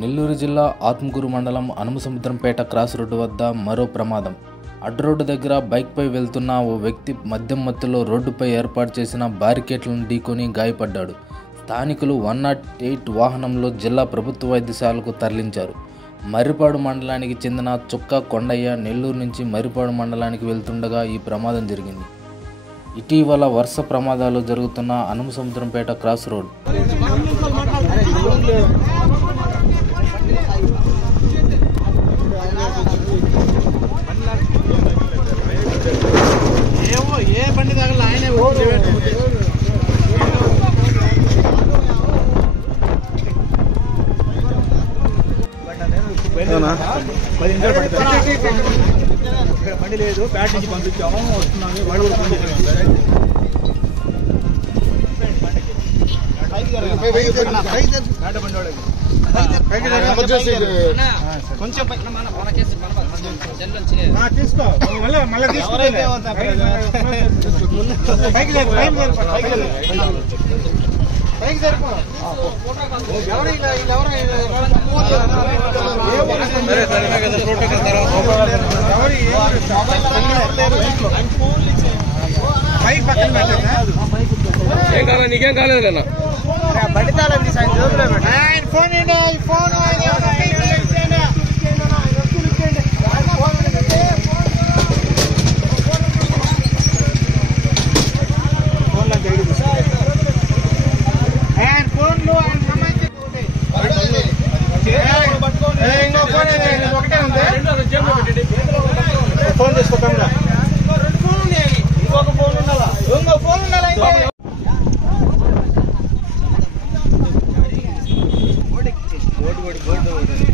నెల్లూరు జిల్లా ఆత్మకూరు మండలం Anumasamudrampeta cross road వద్ద మరో ప్రమాదం. అడ్డరోడ్డు దగ్గర బైక్పై వెళ్తున్న ఓ వ్యక్తి మద్యం మత్తులో రోడ్డుపై ఏర్పాటు చేసిన బారికేట్లను ఢీకొని గాయపడ్డాడు. స్థానికులు 108 వాహనంలో జిల్లా ప్రభుత్వ వైద్యశాలకు తరలించారు. మర్రిపాడు మండలానికి చెందిన చుక్క కొండయ్య నెల్లూరు నుంచి మర్రిపాడు మండలానికి వెళ్తుండగా ఈ ప్రమాదం జరిగింది. ఇటీవల వరుస ప్రమాదాలు జరుగుతున్న అనుమసముద్రంపేట క్రాస్ రోడ్. బండి లేదు, బ్యాట్ నుంచి పంపించాము, వస్తున్నాము. వాళ్ళు కొంచెం తీసుకో, మళ్ళీ నీకేం కాలేదు కదా బండి తాళం ఫోన్ ఫోన్ చేసుకోకుండా ఇంకొక ఫోన్ ఉండాలా, ఇంకో ఫోన్ ఉండాలా. బోర్డు